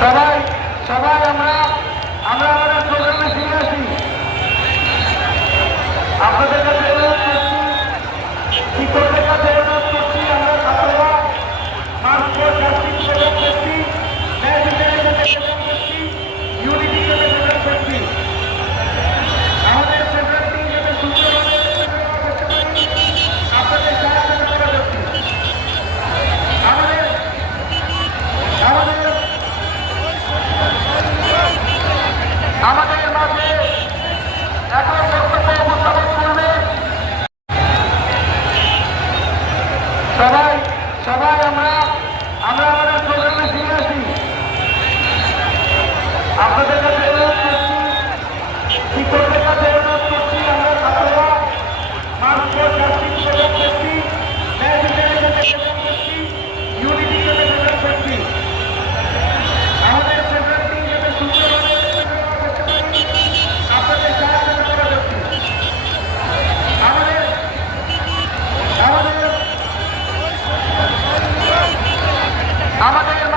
সবাই সবাই আমরা আমাদের মাঝে এখন বক্তব্য উপস্থাপন সবাই সবাই আমরা আমরা আমাদের